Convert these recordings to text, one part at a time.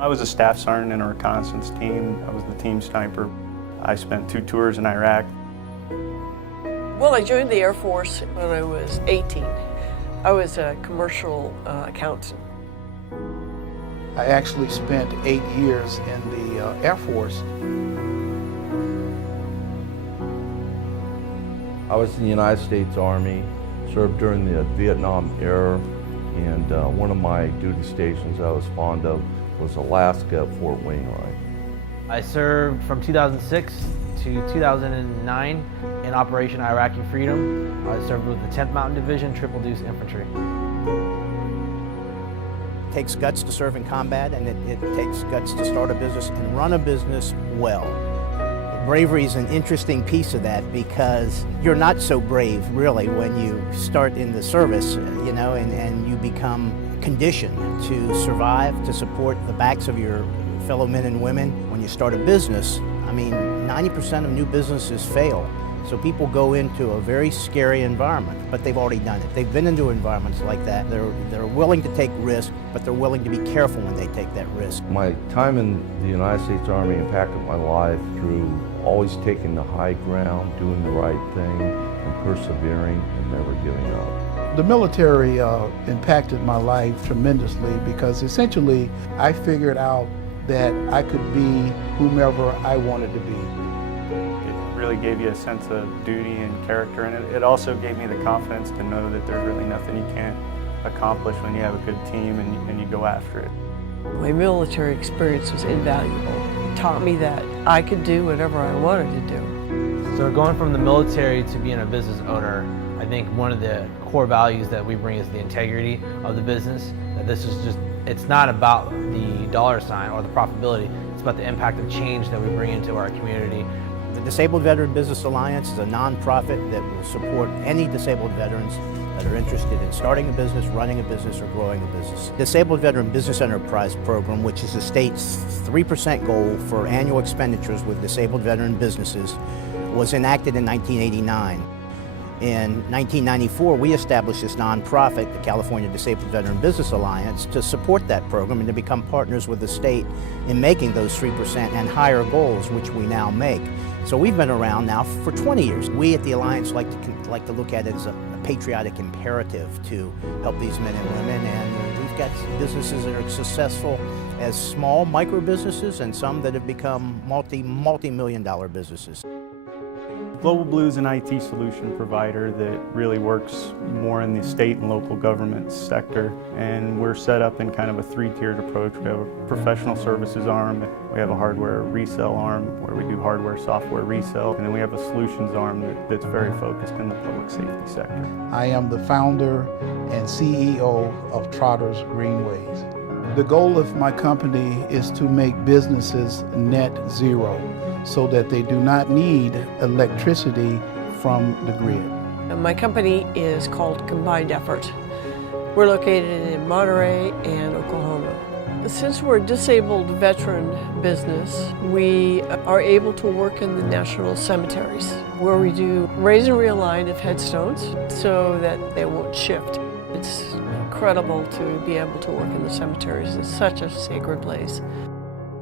I was a staff sergeant in a reconnaissance team. I was the team sniper. I spent 2 tours in Iraq. Well, I joined the Air Force when I was 18. I was a commercial accountant. I actually spent 8 years in the Air Force. I was in the United States Army, served during the Vietnam era, and one of my duty stations I was fond of was Alaska at Fort Wainwright. I served from 2006 to 2009 in Operation Iraqi Freedom. I served with the 10th Mountain Division, Triple Deuce Infantry. It takes guts to serve in combat, and it takes guts to start a business and run a business well. Bravery is an interesting piece of that because you're not so brave, really, when you start in the service, you know, and you become conditioned to survive, to support the backs of your fellow men and women. When you start a business, I mean, 90% of new businesses fail. So people go into a very scary environment, but they've already done it. They've been into environments like that. They're willing to take risk, but they're willing to be careful when they take that risk. My time in the United States Army impacted my life through always taking the high ground, doing the right thing, and persevering and never giving up. The military impacted my life tremendously because essentially I figured out that I could be whomever I wanted to be. It really gave you a sense of duty and character, and it also gave me the confidence to know that there's really nothing you can't accomplish when you have a good team and you go after it. My military experience was invaluable. It taught me that I could do whatever I wanted to do. So going from the military to being a business owner, I think one of the core values that we bring is the integrity of the business. That this is just, it's not about the dollar sign or the profitability, it's about the impact of change that we bring into our community. The Disabled Veteran Business Alliance is a nonprofit that will support any disabled veterans that are interested in starting a business, running a business, or growing a business. Disabled Veteran Business Enterprise Program, which is the state's 3% goal for annual expenditures with disabled veteran businesses, was enacted in 1989. In 1994, we established this nonprofit, the California Disabled Veteran Business Alliance, to support that program and to become partners with the state in making those 3% and higher goals, which we now make. So we've been around now for 20 years. We at the Alliance like to look at it as a patriotic imperative to help these men and women, and we've got businesses that are successful as small micro businesses and some that have become multi-million dollar businesses. Global Blue is an IT solution provider that really works more in the state and local government sector, and we're set up in kind of a 3-tiered approach. We have a professional services arm, we have a hardware resale arm where we do hardware software resale, and then we have a solutions arm that's very focused in the public safety sector. I am the founder and CEO of Trotter's Greenways. The goal of my company is to make businesses net zero, so that they do not need electricity from the grid. My company is called Combined Effort. We're located in Monterey and Oklahoma. Since we're a disabled veteran business, we are able to work in the national cemeteries where we do raise and realign of headstones so that they won't shift. It's incredible to be able to work in the cemeteries. It's such a sacred place.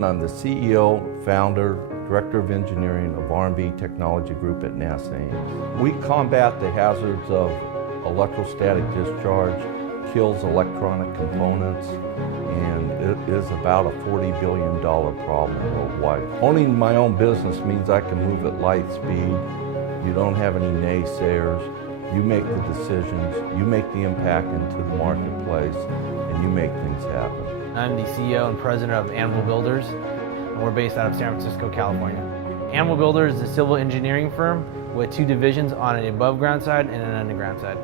I'm the CEO, founder, Director of Engineering of R&B Technology Group at NASA Ames. We combat the hazards of electrostatic discharge, kills electronic components, and it is about a $40 billion problem worldwide. Owning my own business means I can move at light speed. You don't have any naysayers. You make the decisions, you make the impact into the marketplace, and you make things happen. I'm the CEO and president of Anvil Builders, and we're based out of San Francisco, California. Anvil Builders is a civil engineering firm with 2 divisions on an above ground side and an underground side.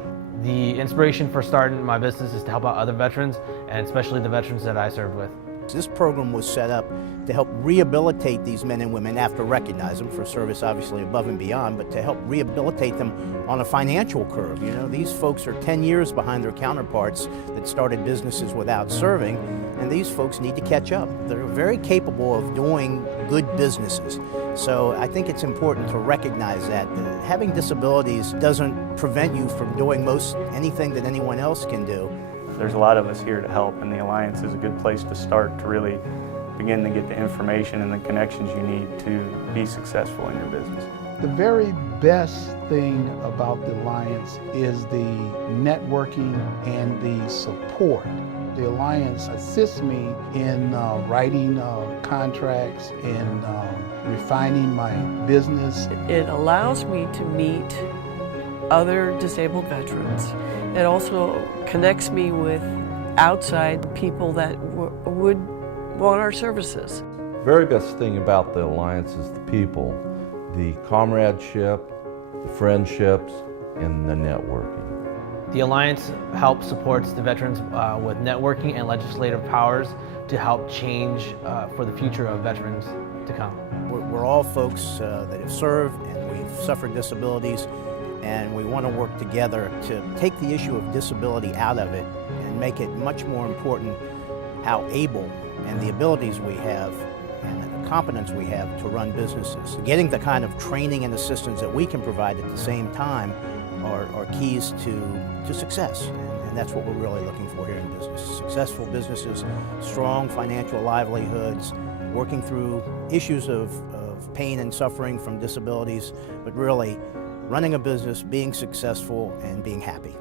The inspiration for starting my business is to help out other veterans, and especially the veterans that I served with. This program was set up to help rehabilitate these men and women after recognize them for service obviously above and beyond, but to help rehabilitate them on a financial curve. You know, these folks are 10 years behind their counterparts that started businesses without serving, and these folks need to catch up. They're very capable of doing good businesses. So I think it's important to recognize that having disabilities doesn't prevent you from doing most anything that anyone else can do. There's a lot of us here to help, and the Alliance is a good place to start to really begin to get the information and the connections you need to be successful in your business. The very best thing about the Alliance is the networking and the support. The Alliance assists me in writing contracts and refining my business. It allows me to meet other disabled veterans. It also connects me with outside people that would want our services. Very best thing about the Alliance is the people, the comradeship, the friendships, and the networking. The Alliance helps supports the veterans with networking and legislative powers to help change for the future of veterans to come. We're all folks that have served and we've suffered disabilities, and we want to work together to take the issue of disability out of it and make it much more important how able and the abilities we have and the competence we have to run businesses. Getting the kind of training and assistance that we can provide at the same time are keys to success. And that's what we're really looking for here in business. Successful businesses, strong financial livelihoods, working through issues of pain and suffering from disabilities, but really running a business, being successful, and being happy.